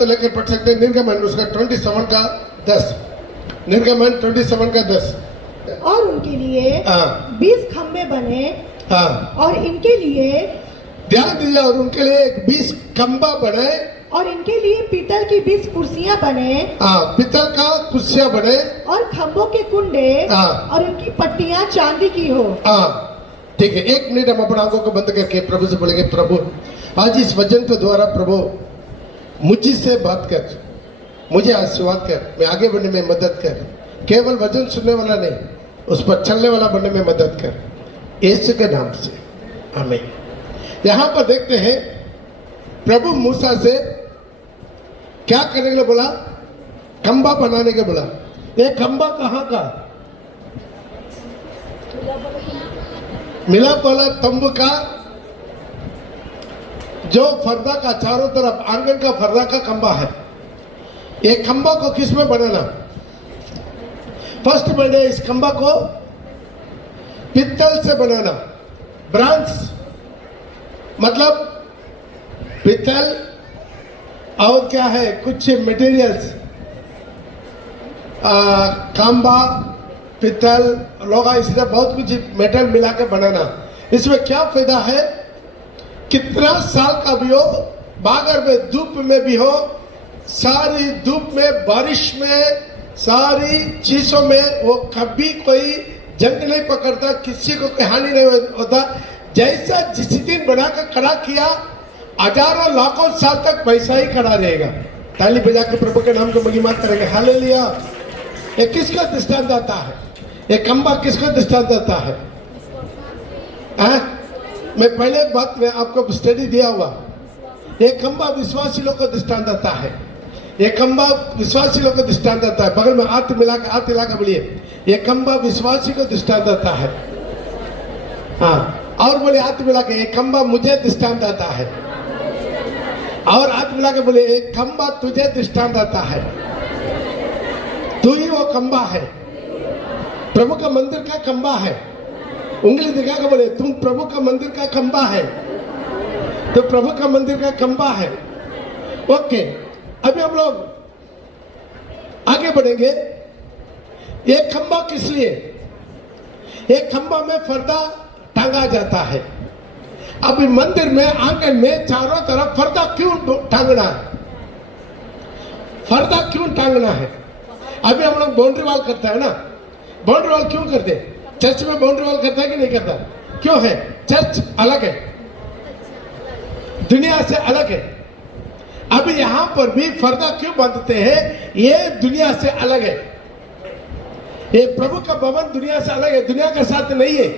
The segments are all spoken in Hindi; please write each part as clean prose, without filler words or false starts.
तो लेकर पढ़ सकते हैं। निर्गमन उसका 27 का 10, निर्गमन 27 का 10। और उनके लिए 20 खम्भे बने और इनके लिए ध्यान दीजिए, और उनके लिए 20 खंबा बने और इनके लिए पीतल की 20 कुर्सियां बने, पीतल का कुर्सियां बने और खम्भों के कुंडे और उनकी पट्टियां चांदी की हो। ठीक है, 1 मिनट हम अपने आंखों को बंद करके प्रभु से बोलेंगे, प्रभु आज इस वचन के द्वारा प्रभु मुझसे बात कर, मुझे आशीर्वाद कर, मैं आगे बढ़ने में मदद कर, केवल वचन सुनने वाला नहीं, उस पर चलने वाला बनने में मदद कर, यीशु के नाम से आमीन। यहाँ पर देखते हैं प्रभु मूसा से क्या करने के लिए बोला, खंबा बनाने के बोला। ये खंबा कहाँ का, मिलाप वाला तंबू का, जो फर्दा का चारों तरफ आंगन का फर्दा का खंबा है। ये खंबा को किस में बनाना, फर्स्ट मैंने इस खंबा को पित्तल से बनाना, ब्रांस मतलब पित्तल और क्या है कुछ मटेरियल्स, खंबा पित्तल लोहा, इसलिए बहुत कुछ मेटल मिला के बनाना। इसमें क्या फायदा है, कितना साल का भी हो, बागर में धूप में भी हो, सारी धूप में बारिश में सारी चीजों में वो कभी कोई जंग नहीं पकड़ता, किसी को कोई हानि नहीं होता। जैसा जिस दिन बनाकर खड़ा किया, हजारों लाखों साल तक वैसा ही खड़ा रहेगा। ताली बजा के प्रभु के नाम को महिमा करेंगे, हालेलुया। ये किसका दृष्टांत आता है, ये खंबा किसका दृष्टांत आता है? मैं पहले एक बात में आपको स्टडी दिया हुआ, ये खंबा विश्वासी लोग का दृष्टांत आता है, ये खंबा विश्वासी लोग का दृष्टांत आता है। बगल में हाथ मिला के बोलिए, ये खंबा विश्वासी को दृष्टांत आता है। और बोले हाथ मिला के, ये खंबा मुझे दृष्टांत आता है। और हाथ मिला के बोले, एक खंबा तुझे दृष्टांत आता है, तू ही वो खंबा है, प्रभु का मंदिर का खंबा है। उंगली दिखा के बोले, तुम प्रभु का मंदिर का खंबा है, तो प्रभु का मंदिर का खंबा है। ओके, अभी हम लोग आगे बढ़ेंगे। एक खंबा किस लिए, एक खंबा में पर्दा टांगा जाता है। अभी मंदिर में आंगन में चारों तरफ पर्दा क्यों टांगना है, पर्दा क्यों टांगना है? अभी हम लोग बाउंड्री वॉल करता है ना, बाउंड्री वॉल क्यों करते हैं? चर्च में बाउंड्री वॉल करता है कि नहीं करता? क्यों है? चर्च अलग है, दुनिया से अलग है। अभी यहां पर भी पर्दा क्यों बांधते हैं? ये दुनिया से अलग है, ये प्रभु का भवन दुनिया से अलग है, दुनिया के साथ नहीं है।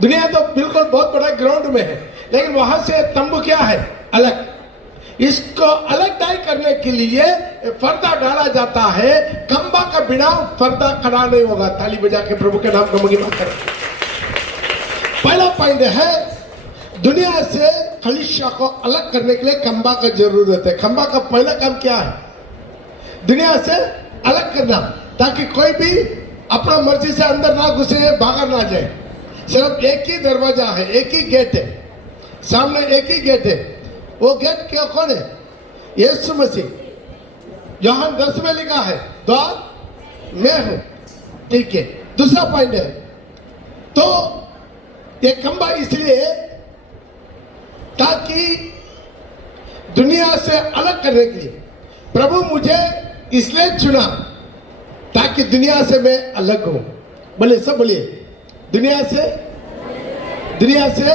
दुनिया तो बिल्कुल बहुत बड़ा ग्राउंड में है, लेकिन वहां से तंबू क्या है, अलग। इसको अलग डाई करने के लिए पर्दा डाला जाता है। खंबा का बिना पर्दा खड़ा नहीं होगा। ताली बजा के प्रभु के नाम को महिमा करें। पहला पॉइंट है, दुनिया से कलीसिया को अलग करने के लिए खंबा का जरूरत है। खंबा का पहला काम क्या है, दुनिया से अलग करना, ताकि कोई भी अपना मर्जी से अंदर ना घुसे, बाहर ना जाए। सिर्फ एक ही दरवाजा है, एक ही गेट है, सामने एक ही गेट है। वो गेट क्या कौन है? यीशु मसीह। यूहन्ना 10 में लिखा है, द्वार मैं हूं। ठीक है, दूसरा पॉइंट है, तो ये खंबा इसलिए ताकि दुनिया से अलग करने के लिए प्रभु मुझे इसलिए चुना, ताकि दुनिया से मैं अलग हूं। बोले सब बोलिए, दुनिया से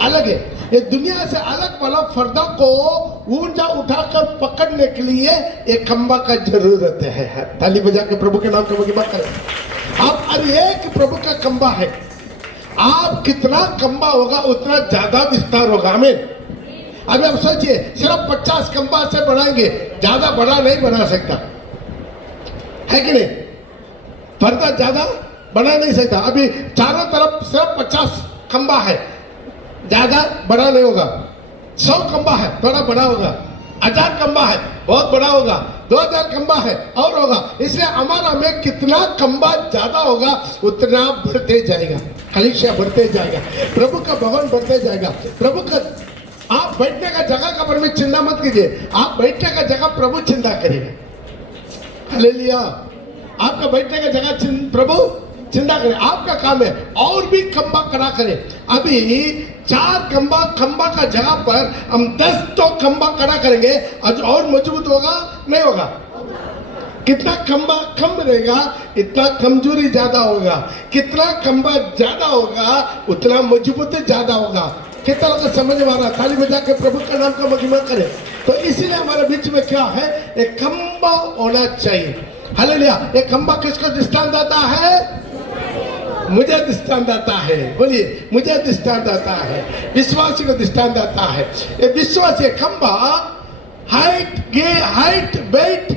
अलग है। ये दुनिया से अलग वाला पर्दा को ऊंचा उठाकर पकड़ने के लिए एक खंबा का जरूरत है। ताली बजा के प्रभु के नाम को महिमा करें। आप हर एक प्रभु का खंबा है, आप कितना खंबा होगा उतना ज्यादा विस्तार होगा। हमें अभी आप सोचिए, सिर्फ 50 खंबा से बनाएंगे, ज्यादा बड़ा नहीं बना सकता है कि नहीं? पर्दा ज्यादा बना नहीं सकता। अभी चारों तरफ सिर्फ 50 खंबा है, ज्यादा बड़ा नहीं होगा। 100 खंबा है, थोड़ा बड़ा होगा। 1000 खंबा है, बहुत बड़ा होगा। 2000 खंबा है, और होगा। इसलिए हमारा में कितना खंबा ज्यादा होगा उतना बढ़ते जाएगा, कलीसिया बढ़ते जाएगा, प्रभु का भवन बढ़ते जाएगा, प्रभु का आप बैठने का जगह का पर में चिंता मत कीजिए, आप बैठने का जगह प्रभु चिंता करेगा। हालेलुया। आपका बैठने का जगह प्रभु चिंता करे। आपका काम है और भी खंबा खड़ा करे। अभी 4 खंबा का जगह पर हम 10 तो खंबा खड़ा करेंगे, और मजबूत होगा नहीं होगा? कितना खंबा कम रहेगा इतना कमजोरी ज्यादा होगा, कितना खंबा ज्यादा होगा उतना मजबूत ज्यादा होगा। कितना लोग समझ में आ रहा? ताली बजा के प्रभु का नाम का महिमा करे। तो इसीलिए हमारे बीच में क्या है, एक खंबा होना चाहिए। हालेलुया। एक खंबा किसको दृष्टांत आता है? मुझे दृष्टांत आता है। बोलिए, मुझे दृष्टांत आता है, विश्वासी को दृष्टांत आता है। ये विश्वासी खंबा हाइट वेट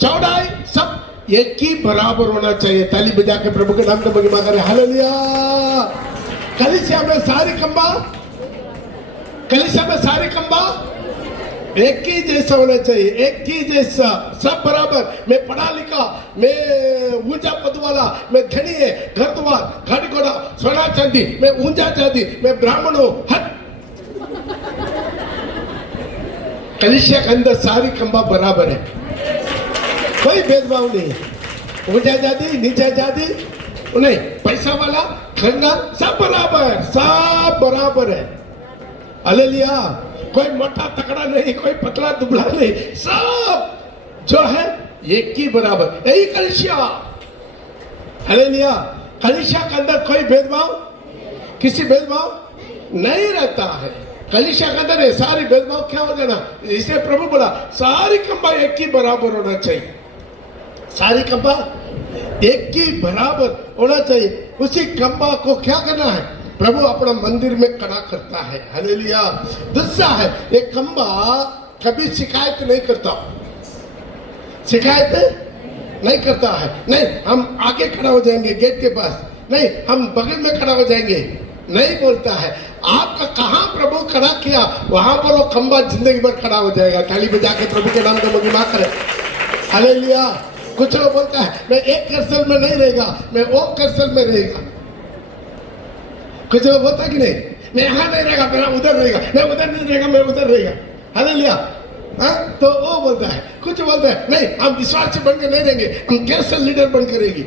चौड़ाई सब एक ही बराबर होना चाहिए। ताली बजा के प्रभु के नाम का महिमा करें। हालेलुया। कलीसिया में सारी खंबा एक ही जैसा होना चाहिए, एक ही जैसा, सब बराबर। मैं पढ़ा लिखा, मैं ऊंचा पद वाला, मैं धनी है, घर द्वार, गाड़ी घोड़ा, सोना चांदी, मैं ऊंचा चांदी, मैं ब्राह्मण हूं, हट। कलीसिया के अंदर सारी खंबा बराबर है, कोई भेदभाव नहीं है। ऊंचा जाति नीचा जाति नहीं, पैसा वाला खंगाल सब बराबर है। हालेलुया। कोई मोटा तकड़ा नहीं, कोई पतला दुबला नहीं, सब जो है एक ही बराबर, यही कलीसिया। हालेलुया। कलीसिया के अंदर कोई भेदभाव, किसी भेदभाव नहीं रहता है। कलीसिया के अंदर है सारी भेदभाव क्या हो जाना, इसे प्रभु बोला सारी खंबा एक ही बराबर होना चाहिए, सारी खंबा एक ही बराबर होना चाहिए। उसी खंबा को क्या करना है, प्रभु अपना मंदिर में खड़ा करता है। हालेलुया। दूसरा है, एक खंबा कभी शिकायत नहीं करता, शिकायत नहीं करता है। नहीं हम आगे खड़ा हो जाएंगे गेट के पास, नहीं हम बगल में खड़ा हो जाएंगे, नहीं बोलता है। आपका कहां प्रभु खड़ा किया वहां पर वो खंबा जिंदगी भर खड़ा हो जाएगा। ताली बजा के प्रभु के नाम का महिमा करें। हालेलुया। कुछ लोग बोलता है मैं एक कर्सल में नहीं रहेगा, मैं वो कर्सल में रहेगा। कुछ लोग बोलता है कि नहीं, मैं यहाँ नहीं रहेगा, मेरा उधर रहेगा, मैं उधर नहीं रहेगा, मैं उधर रहेगा। हालेलुया। तो वो बोलता है। कुछ बोलता है नहीं हम विश्वासी बन के नहीं रहेंगे, हम कैसल लीडर बन के रहेंगे।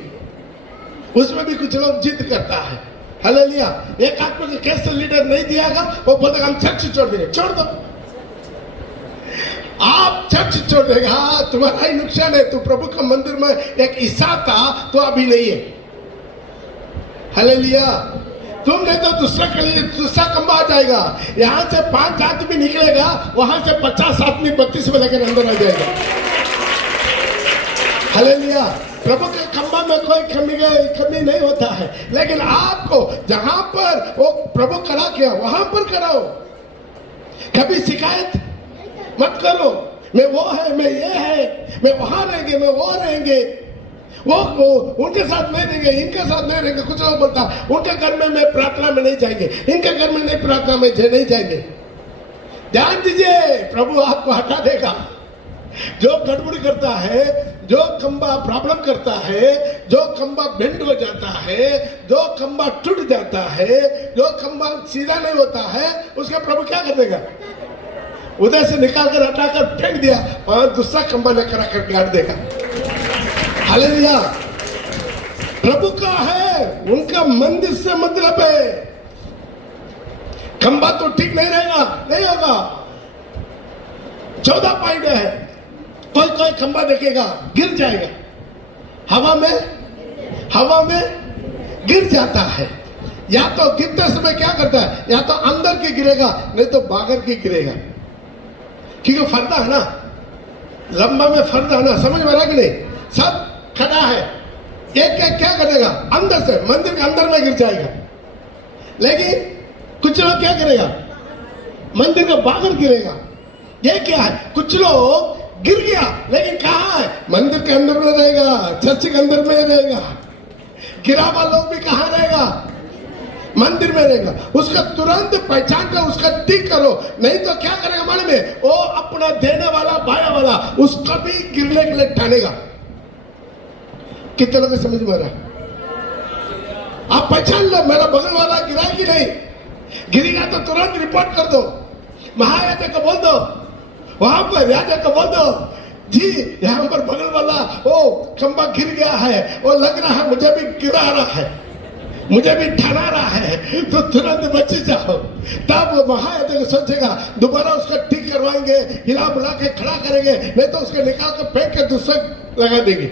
उसमें भी कुछ लोग जिद करता है। हालेलुया। एक आदमी को कैसल लीडर नहीं दियागा, वो बोलता हम चर्च छोड़ देंगे। छोड़ दो, आप चर्च छोड़ देगा तुम्हारा ही नुकसान है। तू प्रभु का मंदिर में एक हिस्सा था तो अभी नहीं है। हालेलुया। तुम नहीं तो दूसरा खंबा आ जाएगा, यहां से 5 आदमी निकलेगा, वहां से 50 आदमी 32 में लेकर अंदर आ जाएगा। हालेलुया। प्रभु के खंबा में कोई कमी नहीं होता है, लेकिन आपको जहां पर वो प्रभु खड़ा किया वहां पर खड़ा हो। कभी शिकायत मत करो, मैं वो है, मैं ये है, मैं वहां रहेंगे, मैं वो रहेंगे, वो उनके साथ नहीं रहेंगे, इनके साथ नहीं रहेंगे। कुछ लोग बोलता उनके घर में मैं प्रार्थना में नहीं जाएंगे, इनके घर में नहीं प्रार्थना में नहीं जाएंगे। ध्यान दीजिए, प्रभु आपको हटा देगा। जो गड़बड़ी करता है, जो खंबा प्रॉब्लम करता है, जो खंबा बेंड हो जाता है, जो खंबा टूट जाता है, जो खंबा सीधा नहीं होता है, उसका प्रभु क्या कर देगा, उधर से निकाल कर हटाकर फेंक दिया और दूसरा खंबा लेकर आकर गाड़ देगा। हालेलुया। प्रभु का है, उनका मंदिर से मतलब है। खंबा तो ठीक नहीं रहेगा, नहीं होगा। 14 पॉइंट है, कोई खंबा देखेगा गिर जाएगा, हवा में गिर जाता है। या तो गिरते समय क्या करता है, या तो अंदर के गिरेगा नहीं तो बाहर के गिरेगा, क्योंकि फर्दा है ना, लंबा में फर्दा है ना। समझ में रहा कि नहीं? सब खड़ा है, एक क्या करेगा, अंदर से मंदिर के अंदर में गिर जाएगा। लेकिन कुछ लोग क्या करेगा, मंदिर के बाहर गिरेगा। ये क्या है, कुछ लोग गिर गया लेकिन कहाँ है, मंदिर के अंदर में रहेगा, चर्च के अंदर में रहेगा। गिरा हुआ लोग भी कहाँ रहेगा, मंदिर में रहेगा। उसका तुरंत पहचान कर उसका ठीक करो, नहीं तो क्या करेगा मालूम है, वो अपना देने वाला बाया वाला उसका भी गिरने के लिए ठानेगा। कितने लोग समझ में आ रहा है? आप पहचान लो, मेरा बगल वाला गिरा कि नहीं, गिरेगा तो तुरंत रिपोर्ट कर दो। महायाजक को बोल दो, वहां पर याजक को बोल दो, जी यहाँ पर बगल वाला वो खंबा गिर गया है, वो लग रहा है मुझे भी गिरा रहा है, मुझे भी ठहरा रहा है, तो तुरंत बच जाओ। तब वो महायाजक सोचेगा, दोबारा उसका ठीक करवाएंगे, हिला बुला के खड़ा करेंगे, नहीं तो उसके निकाल के फेंक के दूसरे लगा देंगे।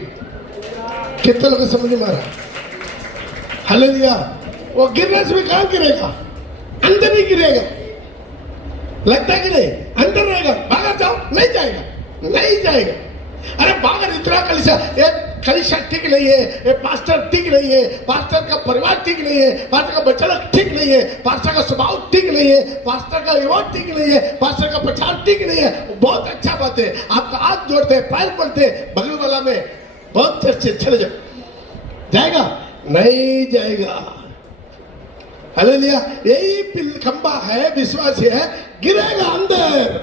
कितने लोग समझ में आ रहा? हालेलुया। वो गिरने से भी कहाँ गिरेगा? अंदर ही गिरेगा। लगता है कि नहीं? अंदर रहेगा। बाहर जाओ, नहीं जाएगा, नहीं जाएगा। अरे बाहर इतना कलीसिया, एक कलीसिया ठीक नहीं है, ये पास्टर ठीक नहीं है, पास्टर का परिवार ठीक नहीं है, पास्टर का बच्चा लोग ठीक नहीं है, पास्टर का स्वभाव ठीक नहीं है, पास्टर का रिवॉर्ड ठीक नहीं है, पास्टर का प्रचार ठीक नहीं है। बहुत अच्छा बात है, आपका हाथ जोड़ते हैं, पैर पड़ते हैं, बगल वाला में बहुत चर्चे चले जाओ, जाएगा? नहीं जाएगा। हालेलुया। यही खंबा है, विश्वासी है, गिरेगा अंदर।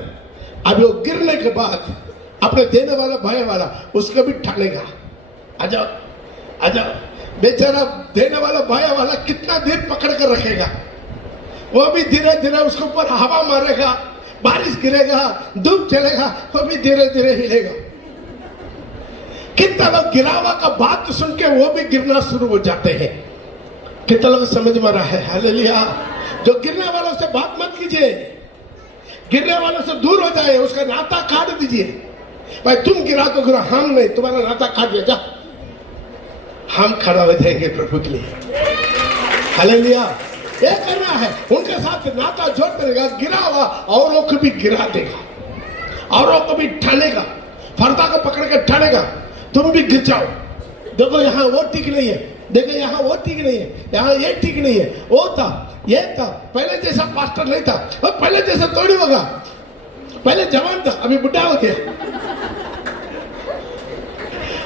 अब वो गिरने के बाद अपने देने वाला भाई वाला उसको भी ठानेगा। आजाओ आजाओ। बेचारा देने वाला भाई वाला कितना देर पकड़ कर रखेगा, वो भी धीरे धीरे उसके ऊपर हवा मारेगा, बारिश गिरेगा, धूप चलेगा, वो भी धीरे धीरे हिलेगा। कितना लोग गिरावा का बात सुन के वो भी गिरना शुरू हो जाते हैं। कितना लोग समझ में रहा है? हालेलुया। जो गिरने वालों से बात मत कीजिए, गिरने वालों से दूर हो जाए, उसका नाता काट दीजिए। भाई तुम गिरा तो गिरा, हम नहीं, तुम्हारा नाता काट दिया, जा हम खड़ा हो जाएंगे प्रभु के लिए। हालेलुया। ये करना है, उनके साथ नाता जोड़ते रहेगा, गिरा हुआ औरों को भी गिरा देगा, औरों को भी ठानेगा, फरदा को पकड़ के ठानेगा। तुम भी गिर जाओ, देखो यहाँ वो ठीक नहीं है, देखो यहाँ वो ठीक नहीं है, यहाँ ये ठीक नहीं है, वो था ये था, पहले जैसा पास्टर नहीं था, और पहले जैसा थोड़ी होगा, पहले जवान था अभी बुढ़ा हो गया।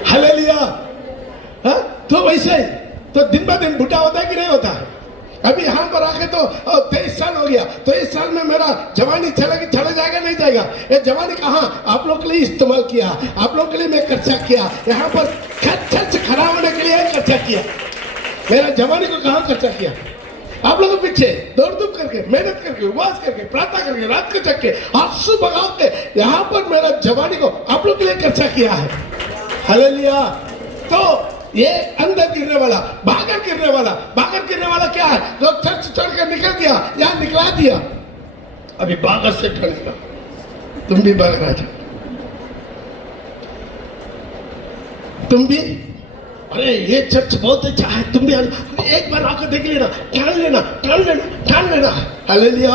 हालेलुया। तो वैसे ही तो दिन ब दिन बुढ़ा होता है कि नहीं होता है? अभी यहाँ पर आके तो 23 साल हो गया, 23 साल में मेरा जवानी चला जाएगा नहीं जाएगा? ये जवानी कहाँ आप लोग के लिए इस्तेमाल किया, आप लोग के लिए मैं खर्चा किया, यहाँ पर खर्च खड़ा होने के लिए खर्चा किया, मेरा जवानी को कहाँ खर्चा किया? आप लोगों के पीछे दौड़ धूप करके, मेहनत करके, उपवास करके, प्रार्थना करके, रात को जग के, आंसू बगाओ के, यहाँ पर मेरा जवानी को आप लोग के लिए खर्चा किया है। हालेलुया। तो ये अंदर गिरने वाला, बाहर गिरने वाला क्या है? जो चर्च छोड़ कर निकल गया या निकला दिया, अभी बाहर से ठनेगा। तुम भी बाहर आ जाओ, तुम भी। अरे ये चर्च बहुत अच्छा है, तुम भी एक बार आकर देख लेना, ठान लेना। हालेलुया।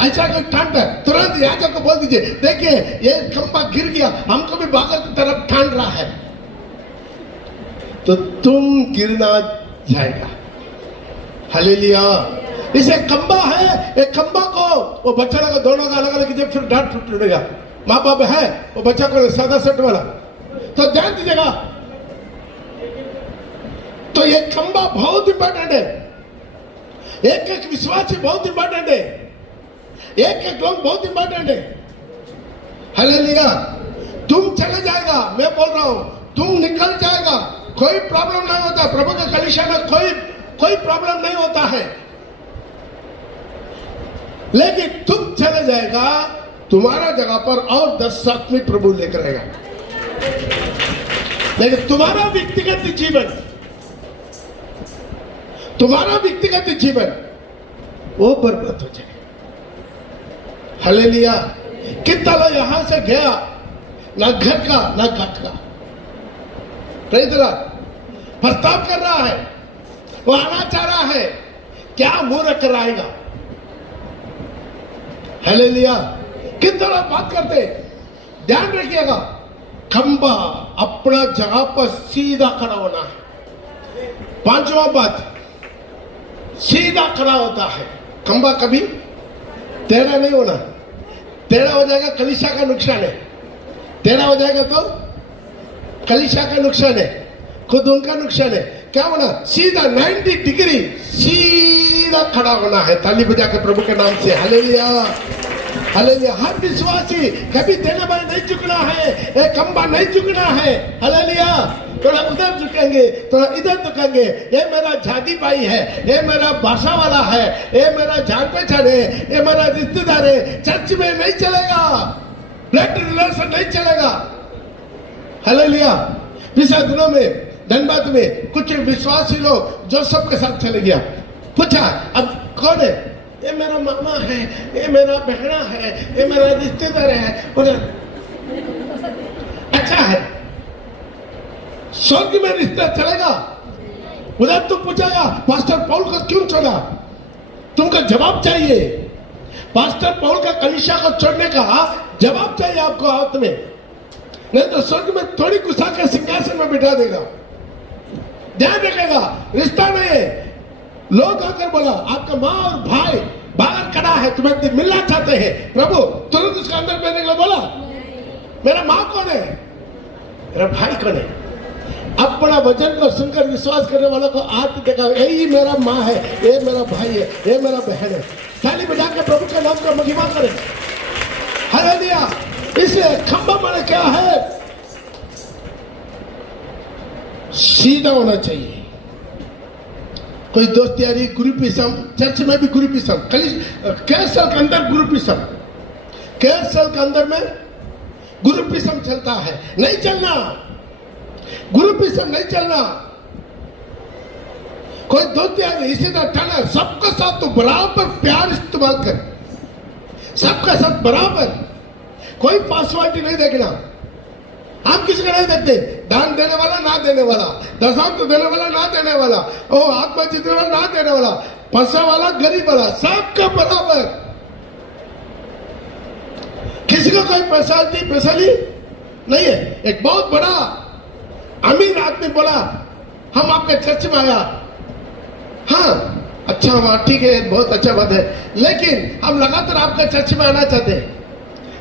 ऐसा कोई ठानता है, तुरंत याजक को बोल दीजिए, देखिए ये खंबा गिर गया, हमको भी बाहर की तरफ ठान रहा है, तो तुम गिरना जाएगा। हालेलुया। इसे खंबा है, एक खंबा को वो बच्चा लगा, दोनों का अलग अलग कीजिए, फिर डांट टूटेगा। माँ बाप है, वो बच्चा को सादा सेट वाला, तो ध्यान दीजिएगा। तो ये खंबा बहुत इंपॉर्टेंट है, एक एक विश्वासी बहुत इंपॉर्टेंट है, एक एक लोग बहुत इंपॉर्टेंट है। हालेलुया। तुम चले जाएगा, मैं बोल रहा हूं, तुम निकल जाएगा, कोई प्रॉब्लम नहीं होता। प्रभु के कलीसिया में कोई प्रॉब्लम नहीं होता है, लेकिन तुम चले जाएगा, तुम्हारा जगह पर और 10 आदमी प्रभु लेकर आएगा, लेकिन तुम्हारा व्यक्तिगत जीवन वो बर्बाद हो जाएगा। हालेलुया। कितना लोग यहां से गया, ना घर का ना घाट का, प्रस्ताव कर रहा है, वो आना चाह रहा है, क्या मुंह रख कर आएगा? हालेलुया। कितना लोग बात करते, ध्यान रखिएगा, खंबा अपना जगह पर सीधा खड़ा होना है। 5वां बात, सीधा खड़ा होता है। खंबा कभी टेढ़ा नहीं होना, टेढ़ा हो जाएगा कलीसिया का नुकसान है, टेढ़ा हो जाएगा तो कलीसिया का नुकसान है, खुद उनका नुकसान है। क्या होना? सीधा 90 डिग्री सीधा खड़ा होना है। ताली बजा के प्रभु के नाम से। हालेलुया। हालेलुया। हर विश्वासी कभी देने वाले नहीं झुकना है, एक खंबा नहीं झुकना है। हालेलुया। थोड़ा उधर झुकेंगे, थोड़ा इधर झुकेंगे। ये मेरा जाति भाई है, ये मेरा भाषा वाला है, ये मेरा जान पहचान है, ये मेरा रिश्तेदार है। चर्च में नहीं चलेगा, ब्लड रिलेशन नहीं चलेगा। हालेलुया। पिछले दिनों में धनबाद में कुछ विश्वासी लोग जो सबके साथ चले गया, पूछा अब कौन है? ये मेरा मामा है, ये मेरा बहना है, ये मेरा रिश्तेदार है। बोले अच्छा है, स्वर्ग में रिश्ता चलेगा? उधर तो पूछेगा पास्टर पौल को क्यों छोड़ा? तुमको जवाब चाहिए। पास्टर पौल का कलीसिया को छोड़ने का जवाब चाहिए आपको हाथ में, नहीं तो स्वर्ग में थोड़ी गुस्सा के सिंहासन में बिठा देगा। ध्यान रखेगा, रिश्ता नहीं है। लोग आकर बोला आपका माँ और भाई बाहर खड़ा है, तुम्हें मिलना चाहते हैं। प्रभु तुरंत उसके अंदर बैठने के लिए बोला मेरा माँ कौन है, मेरा भाई कौन है? अपना वचन को सुनकर विश्वास करने वालों को हाथ देखा, यही मेरा माँ है, ये मेरा भाई है, ये मेरा बहन है। ताली बजा के प्रभु के नाम का महिमा करें। हालेलुया। इसलिए खंभा माने क्या है? सीधा होना चाहिए। कोई दोस्त यारी ग्रुपिज्म, चर्च में भी ग्रुपिज्म, कैसल के अंदर ग्रुपिज्म, कैसल के अंदर में ग्रुपिज्म चलता है। नहीं चलना, ग्रुपिज्म नहीं चलना। कोई दोस्त यारी इसी तरह चलना, सबके साथ तो बराबर प्यार इस्तेमाल कर, सबके साथ बराबर, कोई पासवालिटी नहीं देखना। हम किसी को नहीं देखते, दान देने वाला ना देने वाला, दशम तो देने वाला ना देने वाला, ओ आत्मा जीतने वाला ना देने वाला, पैसा वाला गरीब वाला, सबका बराबर। किसी को कोई पैसाली नहीं है। एक बहुत बड़ा अमीर आदमी बोला हम आपके चर्च में आया। हाँ अच्छा हुआ, ठीक है, बहुत अच्छा बात है, लेकिन हम लगातार आपके चर्च में आना चाहते हैं।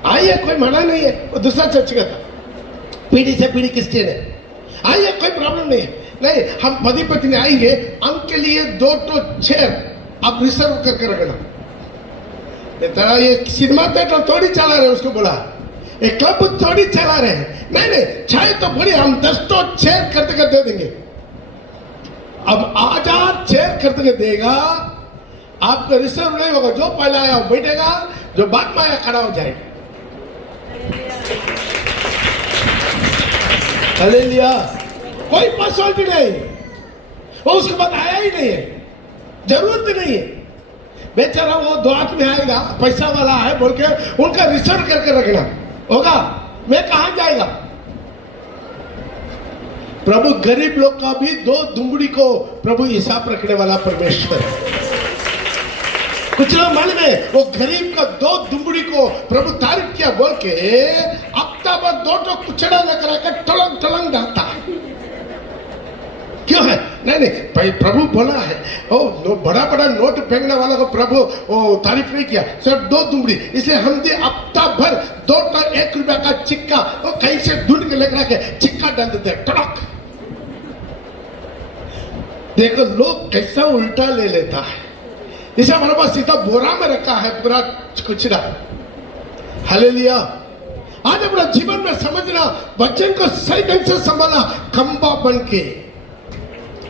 आइए, कोई मना नहीं है। वो दूसरा चर्च का था, पीढ़ी से पीढ़ी क्रिश्चियन है। आइए, कोई प्रॉब्लम नहीं है। नहीं, हम पति पत्नी आएंगे, उनके लिए 2 चेयर आप रिजर्व करके रखना। तेरा ये सिनेमा थिएटर थोड़ी चला रहे, उसको बोला एक क्लब थोड़ी चला रहे हैं। नहीं, चाहे तो बड़ी हम 10 चेयर करते दे देंगे। अब 1000 चेयर करते देगा, आपका रिजर्व नहीं होगा। जो पहले आया वो बैठेगा, जो बाद में आया खड़ा हो जाएगा। हालेलुया। कोई पर्सनालिटी नहीं, वो उसके बाद आया ही नहीं है, जरूरत नहीं है। बेचारा वो 2 आदमी आएगा, पैसा वाला है बोल के उनका रिजर्व करके रखना होगा। मैं कहां जाएगा? प्रभु गरीब लोग का भी 2 दुंगड़ी को प्रभु हिसाब रखने वाला परमेश्वर है। कुछ लोग मालूम है, वो गरीब का 2 दुंगड़ी को प्रभु तारीफ किया बोल के हफ्ता भर 2 कुचड़ा लेकर आकर टलंग टलंग डालता है। क्यों है? नहीं, प्रभु बोला है, ओ बड़ा बड़ा नोट फेंकने वाला को प्रभु वो तारीफ नहीं किया, सिर्फ 2 दुंगड़ी। इसलिए हम भी हफ्ता भर 2 1 रुपया का चिक्का वो कहीं से ढूंढ के लेकर आके चिक्का डाल देते हैं, टड़क। देखो लोग कैसा उल्टा ले लेता है। इसे हमारे पास सीधा बोरा में रखा है पूरा कुचड़ा। हालेलुया। आज अपना जीवन में समझना, वचन को सही ढंग से संभालना, खंबा बन के।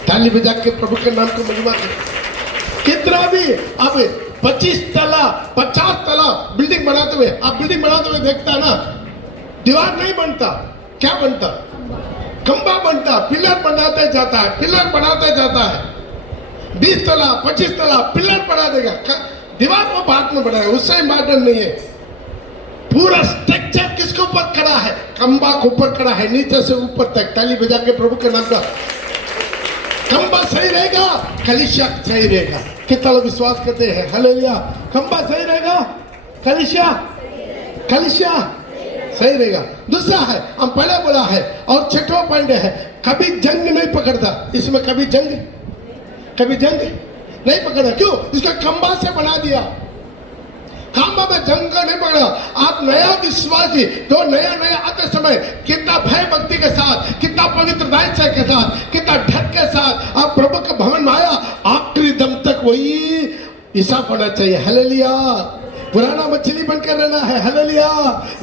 ताली बजा के प्रभु के नाम को महिमा करें। कितना भी अब 25 तला 50 तला बिल्डिंग बनाते हुए, आप बिल्डिंग बनाते हुए देखता ना, दीवार नहीं बनता, क्या बनता? खंबा बनता, पिलर बनाते जाता है, पिलर बनाते जाता है। 20 तला 25 तला पिलर बना देगा, दीवार वो बाद में बनाएगा, उससे मॉडर्न नहीं है। पूरा स्ट्रक्चर किसके ऊपर खड़ा है? खंबा के ऊपर खड़ा है, नीचे से ऊपर तक। ताली बजा के प्रभु के नाम का। खंबा सही रहेगा, कलीसिया सही रहेगा। कितना लोग विश्वास करते हैं? हालेलुया। खंबा सही रहेगा, कलीसिया सही रहेगा। दूसरा है, हम पहले बोला है, और 6वां पॉइंट है, कभी जंग नहीं पकड़ता। इसमें कभी जंग नहीं पकड़ा। क्यों? इसका खंबा से बना दिया। खंबा में जंग का नहीं पकड़ा। आप नया विश्वासी तो नया आते समय कितना भय भक्ति के साथ, कितना पवित्रता के साथ, कितना ढक के साथ आप प्रभु के भवन में आया, आखिरी दम तक वही हिसाब होना चाहिए। हालेलुया। पुराना मछली बनकर रहना है, हालेलुया।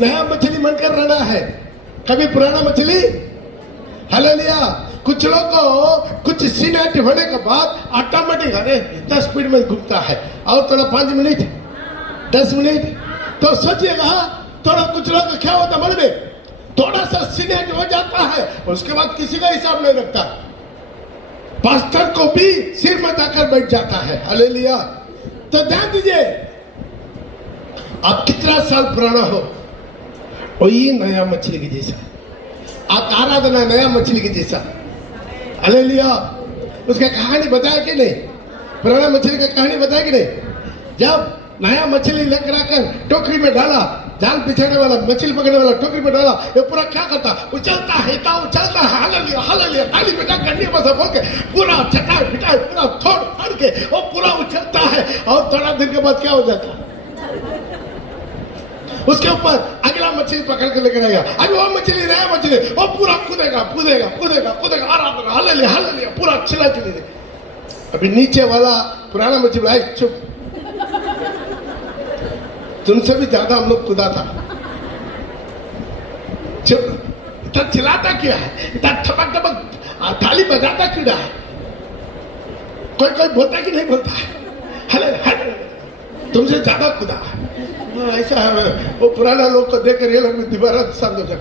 नया मछली बनकर रहना है। कभी पुराना मछली, हालेलुया। कुछ लोग को कुछ सीनेट होने के बाद ऑटोमेटिक अरे 10 स्पीड में घूमता है और थोड़ा 5 मिनट 10 मिनट तो सोचिएगा थोड़ा कुछ लोग का क्या होता मन में थोड़ा सा सीनेट हो जाता है उसके बाद किसी का हिसाब नहीं रखता पास्टर को भी सिर में जाकर बैठ जाता है। हालेलुया। तो ध्यान दीजिए आप कितना साल पुराना हो वही नया मछली के जैसा आप आराधना नया मछली के जैसा। हालेलुया। उसका कहानी बताया कि नहीं पुराना मछली का कहानी बताया कि नहीं जब नया मछली लेकर आकर टोकरी में डाला जाल बिछाने वाला मछली पकड़ने वाला टोकरी में डाला ये पूरा क्या करता उछलता है उछलता है हालेलुया हालेलुया ताली बजा करने बसा बोल के पूरा चटाई पिटाई पूरा थोड़ फाड़ के वो पूरा उछलता है और थोड़ा देर के बाद क्या हो जाता उसके ऊपर अगला मछली पकड़ के लेकर आएगा अभी वो मछली नया मछली वो पूरा कूदेगा कूदेगा कूदेगा कूदेगा आराधना हालेलुया हालेलुया पूरा चिल्ला चिल्ली अभी नीचे वाला पुराना मछली आई चुप तुमसे भी ज्यादा हम लोग कूदा था चुप इतना चिल्लाता क्या है इतना ठपक ठपक ताली बजाता क्यों है कोई कोई बोलता कि नहीं बोलता है तुमसे ज्यादा कूदा ऐसा है वो पुराना लोग को देखकर ये लोग दोबारा समझो गया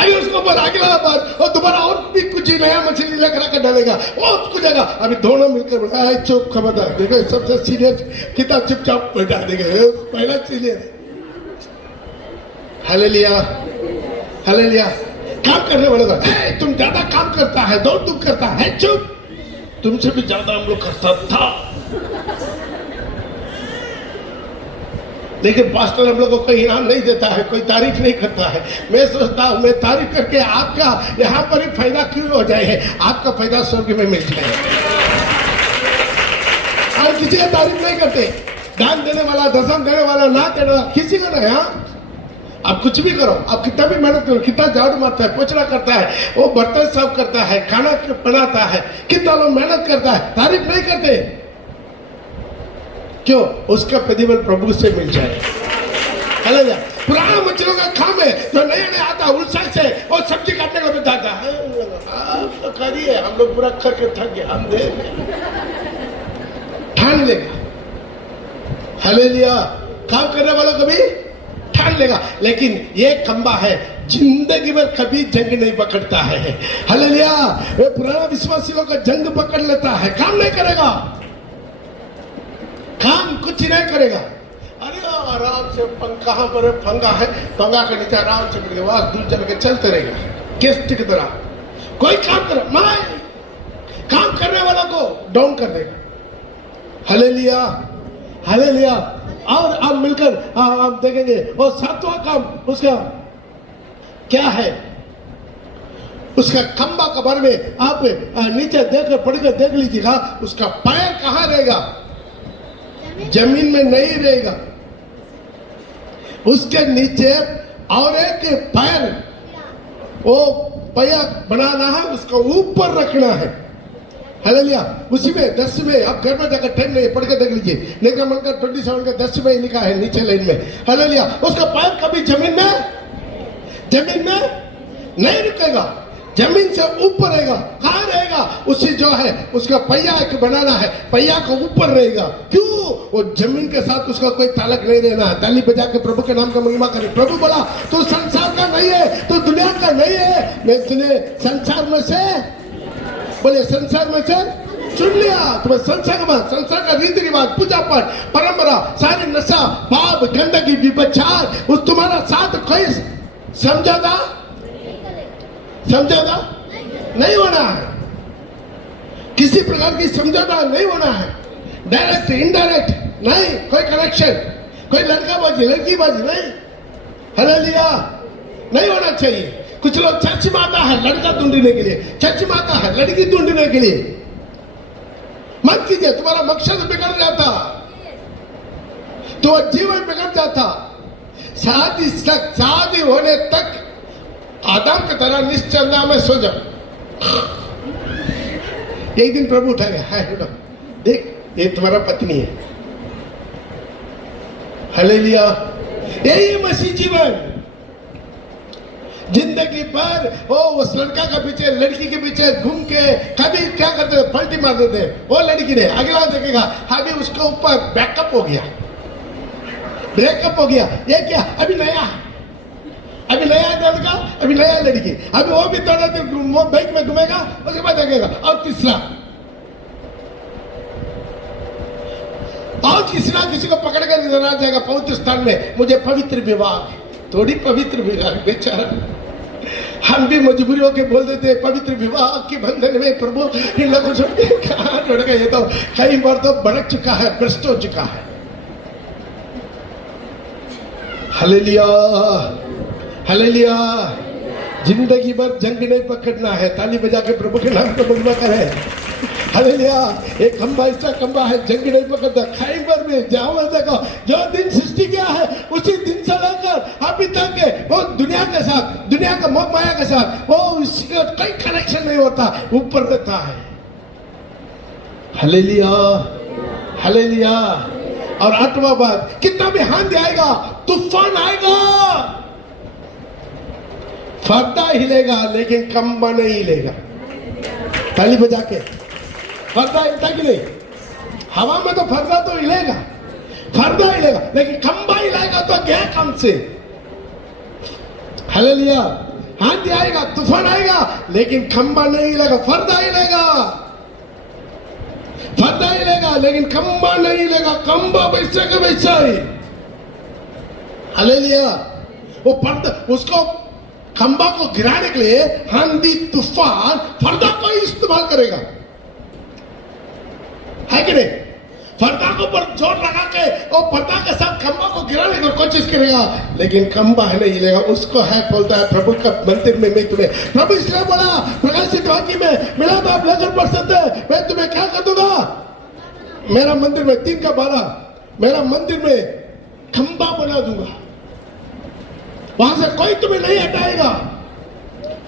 अरे उसको बोला अगला बार और दोबारा और भी कुछ नया मछली लेकर आकर डालेगा वो कूदेगा अभी दोनों मिलकर बोला चुप खबरदार देखो सबसे सीरियस कितना चुपचाप बैठा देगा पहला सीरियस। Hallelujah hallelujah. काम करने वाले का तुम ज्यादा काम करता है दौड़ धूप करता है चुप तुमसे भी ज्यादा हम लोग करता था लेकिन पास्टर हम लोगों को कोई इनाम नहीं देता है कोई तारीफ नहीं करता है। मैं सोचता हूं मैं तारीफ करके आपका यहाँ पर ही फायदा क्यों हो जाए है आपका फायदा स्वर्ग में मिल जाए और किसी का तारीफ नहीं करते दान देने वाला दसम देने वाला ना देने वाला किसी का नहीं। हाँ आप कुछ भी करो आप कितना भी मेहनत करो कितना झाड़ू मारता है पोछना करता है वो बर्तन साफ करता है खाना बनाता है कितना लोग मेहनत करता है तारीफ नहीं करते क्यों उसका प्रतिफल प्रभु से मिल जाए। हालेलुया। पुराना मछलियों का काम है जो नया नया आता है उल्सा से और सब्जी काटने का बताता है आप तो करिए हम लोग पूरा करके थक गए हम दे ठान लेगा। हालेलुया। काम करने वालों को भी ठान लेगा लेकिन ये खंबा है जिंदगी में कभी जंग नहीं पकड़ता है। हालेलुया। वो पुराना विश्वासी लोग का जंग पकड़ लेता है काम नहीं करेगा काम कुछ नहीं करेगा। अरे आराम से कहां पर फंगा है फंगा के नीचे आराम से दूर चल के चलते रहेगा गेस्ट की तरह कोई काम करे मैं काम करने वाला को डाउन कर देगा। Hallelujah hallelujah. और आप मिलकर आप देखेंगे और सातवां काम उसका क्या है उसका खंबा के बारे में आप नीचे देख पढ़कर देख लीजिएगा उसका पैर कहां रहेगा जमीन में नहीं रहेगा उसके नीचे और एक पैर वो पैर बनाना है उसको ऊपर रखना है। हालेलुया। उसी में 10 में आप घर में जाकर टाइम नहीं पढ़ के देख लीजिए लेकिन मन का 27 का 10 में लिखा है नीचे लाइन में। हालेलुया। उसका पैर कभी जमीन में नहीं रुकेगा जमीन से ऊपर रहेगा कहां रहेगा उसी जो है उसका पहिया एक बनाना है पहिया को ऊपर रहेगा क्यों वो जमीन के साथ उसका कोई ताल्लुक नहीं रहना है। ताली बजा के प्रभु के नाम का महिमा करे। प्रभु बोला तू संसार का नहीं है तू दुनिया का नहीं है मैं तुझे संसार में से बोले संसार में से चुन लिया तुम्हें संसार का रीति रिवाज पूजा पाठ परंपरा सारी नशा पाप गंदगी विपचार उस तुम्हारा साथ कोई समझौता नहीं होना है किसी प्रकार की समझौता नहीं होना है डायरेक्ट इनडायरेक्ट नहीं कोई कनेक्शन कोई लड़का बाजी लड़की बाजी नहीं। हालेलुया। नहीं होना चाहिए। कुछ लोग चर्च में आता है लड़का ढूंढने के लिए चर्च में आता है लड़की ढूंढने के लिए मत कीजिए तुम्हारा मकसद बिगड़ जाता तो जीवन बिगड़ जाता। शादी होने तक आदम की तरह निश्चंदा में सो जाओ एक दिन प्रभु उठाएगा हाय देख ये तुम्हारा पत्नी है। हालेलुया। यही मसीह जीवन जिंदगी भर वो उस लड़का के पीछे लड़की के पीछे घूम के कभी क्या करते थे, पलटी मार देते। वो लड़की ने अगला देखेगा अभी उसके ऊपर बैकअप हो गया, ब्रेकअप हो गया। ये क्या अभी नया लड़का, अभी नया लड़की, अभी वो भी थोड़ा देर वो बाइक में घूमेगा, उसके बाद देखेगा और तीसरा और किसी ना किसी को पकड़ कर इधर आ जाएगा पवित्र स्थान में, मुझे पवित्र विवाह, थोड़ी पवित्र विवाह। बेचारा हम भी मजबूरी होकर बोल देते हैं पवित्र विवाह के बंधन में प्रभु इन लोगों को कहाँ छोड़ गए। ये तो कई बार तो भड़क चुका है, भ्रष्ट हो चुका है। Hallelujah, hallelujah. जिंदगी भर जंग नहीं पकड़ना है, ताली बजा के प्रभु के नाम को महिमा करें। हालेलुया। एक खंबा ऐसा खंबा है जंग नहीं पकड़ता। खैबर में जाओ देखो, जो दिन सृष्टि किया है उसी दिन से लेकर अभी तक के वो दुनिया के साथ, दुनिया का मोह माया के साथ वो उसका कोई कनेक्शन नहीं होता, ऊपर रहता है। Hallelujah, hallelujah. और आठवां बात, कितना भी हांडी आएगा, तूफान आएगा, पर्दा हिलेगा लेकिन खंबा नहीं हिलेगा। ताली बजा के पर्दा हिलता कि नहीं? हवा में तो पर्दा तो हिलेगा, पर्दा हिलेगा लेकिन खंबा हिलेगा तो क्या काम से? हालेलुया। आंधी आएगा, तूफान आएगा लेकिन खंबा नहीं हिलेगा, पर्दा हिलेगा, पर्दा हिलेगा लेकिन खंबा नहीं हिलेगा। खंबा वैसे का वैसा ही। हालेलुया। वो पर्दा, उसको खंबा को गिराने के लिए आंधी तूफान पर्दा को ही इस्तेमाल करेगा, है कि नहीं? पर्दा को पर जोर लगा के और पर्दा के साथ खंबा को गिराने की कोशिश करेगा लेकिन खंबा है नहीं हिलेगा। उसको है बोलता है प्रभु का मंदिर में मैं तुम्हें, प्रभु इसलिए बोला प्रकाशित वाक्य में, मिला तो आप लेकर पढ़ सकते हैं, मैं तुम्हें क्या कर दूंगा, मेरा मंदिर में 3:12, मेरा मंदिर में खंबा बना दूंगा, वहां से कोई तुम्हें नहीं हटाएगा।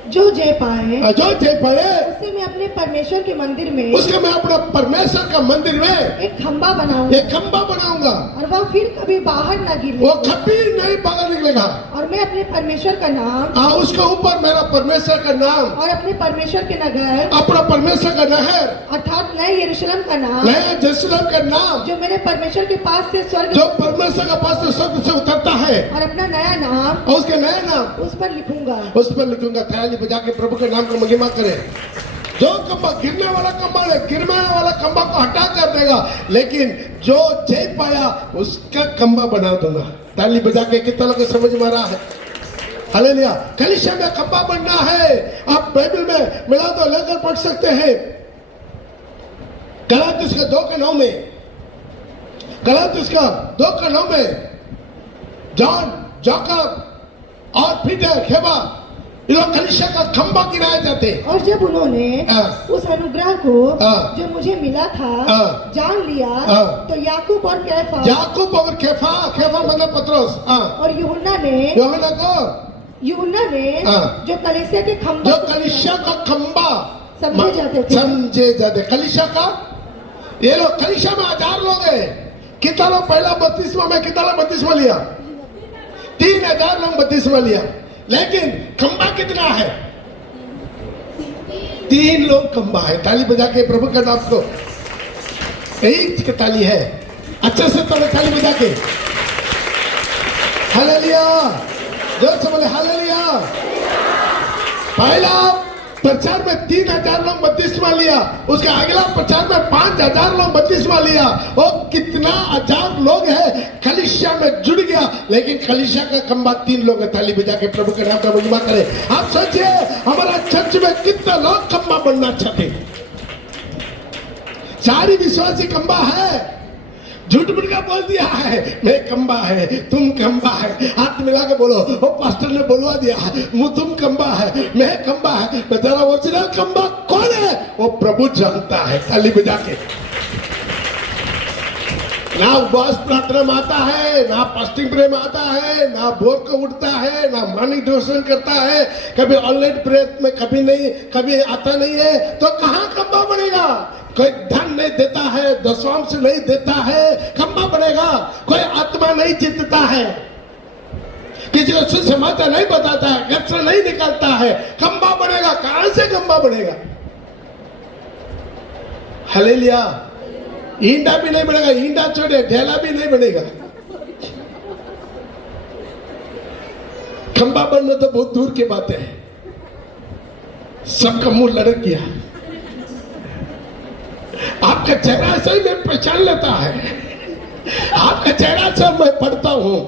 जो जय पाए, जो जय पाए उससे मैं अपने परमेश्वर के मंदिर में, उसके मैं अपना परमेश्वर का मंदिर में एक खंबा बनाऊंगा, एक खंबा बनाऊंगा और वह फिर कभी बाहर न गिरे, वो कभी नहीं बाहर निकलेगा। और मैं अपने परमेश्वर का नाम, उसके ऊपर मेरा परमेश्वर का नाम और अपने परमेश्वर के नगर, अपना परमेश्वर का नहर अर्थात नए यरूशलेम का नाम, नए यरूशलेम का नाम, जो मेरे परमेश्वर के पास से स्वर्ग, जो परमेश्वर के पास से स्वर्ग से उतरता है, और अपना नया नाम, और उसके नया नाम उस पर लिखूंगा, उस पर लिखूंगा। थाली बजा के प्रभु के नाम को महिमा करें। जो खंबा गिरने वाला खंबा है, गिरने वाला खंबा को हटा कर देगा, लेकिन जो जय पाया उसका खंबा बना दूंगा। ताली बजा के कितना लोग समझ में आ रहा है? हालेलुया। कलीसिया में खंबा बनना है। आप बाइबल में मिला तो लेकर पढ़ सकते हैं। गलातियों का 2:9 में, गलातियों का 2:9 में जॉन, जाकब और पीटर, खेबा, ये लोग कलीसिया का खंबा गिराए जाते। और जब उन्होंने उस अनुग्रह को जो मुझे मिला था जान लिया, तो याकूब और कैफा, याकूब और कैफा, कैफा मतलब पतरस, और यूहन्ना ने, यूहन्ना ने जो कलीसिया के खंबा, जो कलीसिया का खंबा समझे जाते थे, समझे जाते। कलीसिया का, ये लोग कलीसिया में 1000 लोग है। कितना लोग पहला बपतिस्मा में, कितना लोग बपतिस्मा लिया? 3000 लोग बपतिस्मा लिया, लेकिन खंबा कितना है? 3 लोग खंबा है। ताली बजा के प्रभु का नाम को, एक ताली है अच्छे से, तो ताली बजा के हालेलुया, जोर से बोले हालेलुया। पहला प्रचार में 3000 लोग बपतिस्मा लिया, उसके अगला प्रचार में 5000 लोग बपतिस्मा लिया। और कितना 1000 लोग है कलीसिया में जुड़ गया, लेकिन कलीसिया का खंबा 3 लोग है। ताली बजा के प्रभु के नाम का महिमा करें। आप सोचिए हमारा चर्च में कितना लोग खंबा बनना चाहते। सारी विश्वासी खंबा है, झूठ मूठ का बोल दिया है, मैं खंबा है, तुम खंबा है। हाथ मिला के बोलो, वो पास्टर ने बोलवा दिया, तुम खंबा है, मैं खंबा है। बेचारा ओरिजिनल खंबा कौन है वो प्रभु जानता है। ताली बजा के। ना उपवास प्रार्थना में आता है, ना फास्टिंग प्रेयर में आता है, ना भोर को उठता है, ना मॉर्निंग डिवोशन करता है, कभी ऑनलाइन प्रेयर में कभी नहीं, कभी आता नहीं है, तो कहाँ खंबा बनेगा? कोई धन नहीं देता है, दशवांश नहीं देता है, खंबा बनेगा। कोई आत्मा नहीं जीतता है कि किसी को सुसमाचार नहीं बताता है, अक्षर नहीं निकालता है, खंबा बनेगा। कहां से खंबा बनेगा? हालेलुया। ईंडा भी नहीं बनेगा, ईंडा छोड़े ढेला भी नहीं बनेगा। खंबा बनना तो बहुत दूर की बात है। सबका मुंह लड़क गया। आपका चेहरा से ही मैं पहचान लेता है, आपका चेहरा से मैं पढ़ता हूं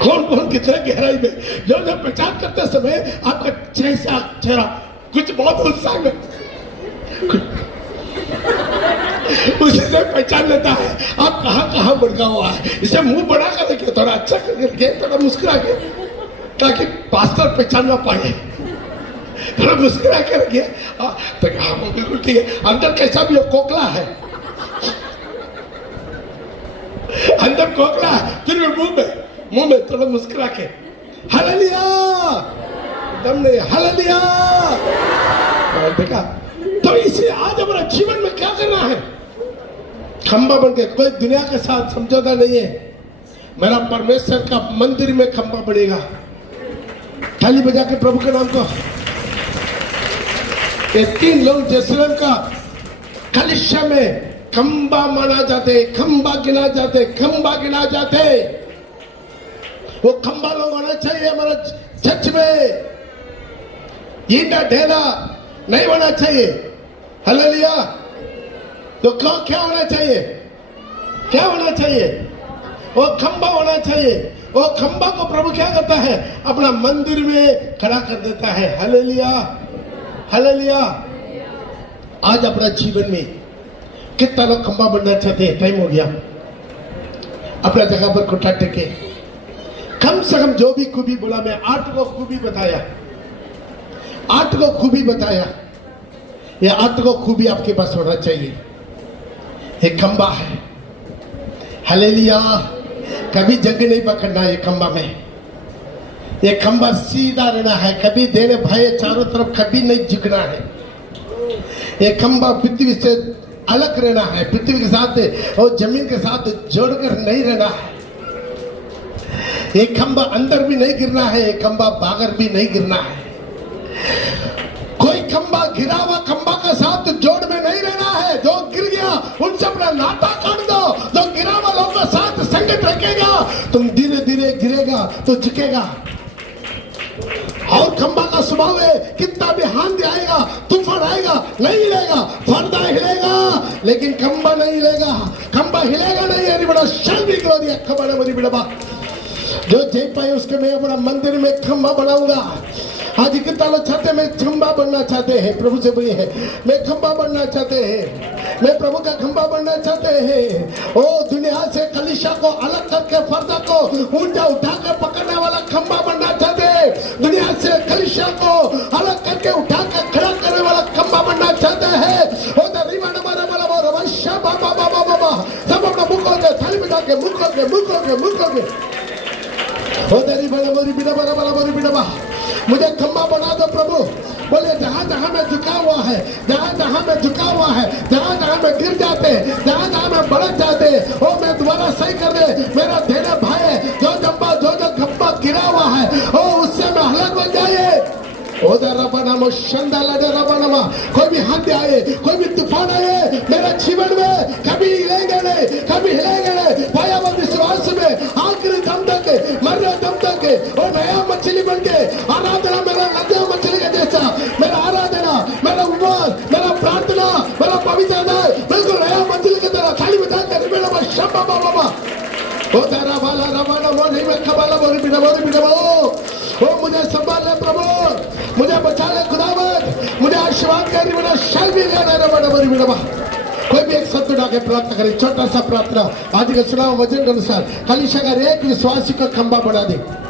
कौन कौन कितने गहराई में। जो पहचान करते समय आपका चेहरा कुछ बहुत उत्साह में उसी से पहचान लेता है आप कहां कहां भड़का हुआ है। इसे मुंह बना कर रखिए, थोड़ा अच्छा करके, थोड़ा मुस्कुरा के, ताकि पास्टर पहचान ना पाए। थोड़ा मुस्कुरा के रखिए तो हाँ बिल्कुल ठीक है। अंदर कैसा भी हो, कोकला है, अंदर कोकला है, फिर भी मुंह में थोड़ा मुस्कुरा के हालेलुया, दम नहीं हालेलुया। देखा? तो इसे आज हमारा जीवन में क्या करना है? खंबा बन के। कोई दुनिया के साथ समझौता नहीं है। मेरा परमेश्वर का मंदिर में खंबा बढ़ेगा। थाली बजा के प्रभु के नाम को। ये 3 लोग यरूशलेम का कलीसिया में खंबा माना जाते, खंबा गिना जाते, खंबा गिना जाते। वो खंबा लोग होना चाहिए हमारा चर्च में। ईंटा ढेला नहीं होना चाहिए। हालेलुया। तो क्या होना चाहिए? क्या होना चाहिए? वो खंबा होना चाहिए। वो खंबा को प्रभु क्या करता है? अपना मंदिर में खड़ा कर देता है। Hallelujah, hallelujah. आज अपना जीवन में कितना लोग खंबा बनना चाहते हैं? टाइम हो गया, अपना जगह पर घुटना टेके। कम से कम जो भी खूबी बोला, मैं 8 को खूबी बताया, 8 को खूबी बताया। ये 8 को खूबी आपके पास होना चाहिए। एक खंबा है, हालेलुया। कभी जंग नहीं पकड़ना है ये खंबा में। ये खंबा सीधा रहना है, कभी देने भाई चारों तरफ कभी नहीं झुकना है। ये खंबा पृथ्वी से अलग रहना है, पृथ्वी के साथ और जमीन के साथ जोड़कर नहीं रहना है। एक खंबा अंदर भी नहीं गिरना है, एक खंबा बाहर भी नहीं गिरना है। कोई खंबा गिरा हुआ खंबा के साथ जोड़ में नहीं रहना है। जो गिर गया उनसे अपना नाता काट दो। जो गिरा हुआ लोगों के साथ संगत रखेगा, तुम धीरे धीरे गिरेगा तो झुकेगा। और खंबा का स्वभाव है, कितना भी आंधी आएगा, तूफान आएगा, नहीं हिलेगा। पर्दा हिलेगा लेकिन खंबा नहीं हिलेगा। खंबा हिलेगा नहीं। अरे बड़ा शल भी ग्लोरिया खंबा ने मरी बिड़बा। जो जीत पाए उसके मैं अपना मंदिर में खंबा बनाऊंगा। आज कितना लोग चाहते हैं, मैं खंबा बनना चाहते हैं। प्रभु से बोलिए है, मैं खंबा बनना चाहते हैं, मैं प्रभु का खंबा बनना चाहते हैं। ओ दुनिया से कलीसिया को अलग करके पर्दा को ऊंचा उठाकर पकड़ने वाला खंबा बनना चाहते हैं। दुनिया से कलीसिया को अलग करके उठाकर खड़ा करने वाला खंबा बनना चाहते हैं। ओ दरीमाना मारा मारा मारा वंशा बाबा बाबा बाबा सब अपना मुख खोल के थाली बिठा के मुख खोल के मुख खोल के मुख खोल के। ओ दरी बड़ा मोरी बिड़ा बड़ा बड़ा मोरी बिड़ा बा। मुझे खंबा बना दो प्रभु। बोले जहां जहां मैं झुका हुआ है, जहां जहां मैं झुका हुआ है, जहां जहां मैं गिर जाते, जहां जहां मैं बढ़त जाते, ओ मैं दोबारा सही कर दे। मेरा देने भाई है, जो खंबा गिरा हुआ है, ओ उससे मैं अलग हो जाए। कोई भी हाथ आए, कोई भी तूफान आए मेरा जीवन में, कभी हिलेगा नहीं, कभी हिलेगा नहीं। भाई वो विश्वास में आखिरी दम तक, मरने दम तक और नया मछली बन के आराधना मेरा नया मछली का जैसा मेरा आराधना, मेरा उपवास, मेरा प्रार्थना, मेरा पवित्र बिल्कुल नया मछली की तरह खाली बता कर मेरा शब्बा बाबा ओ तारा वाला रवाना मोनी में खबाला बोली बिना ओ मुझे संभाल ले प्रभु, मुझे बचा ले खुदावंद, मुझे आशीर्वाद कर मेरा शल भी लेना रवाना बोली बिना। कोई भी एक शब्द उठा के प्रार्थना करे, छोटा सा प्रार्थना आज का सुना वचन के अनुसार कलीसिया का एक विश्वासी का खंबा बना दे।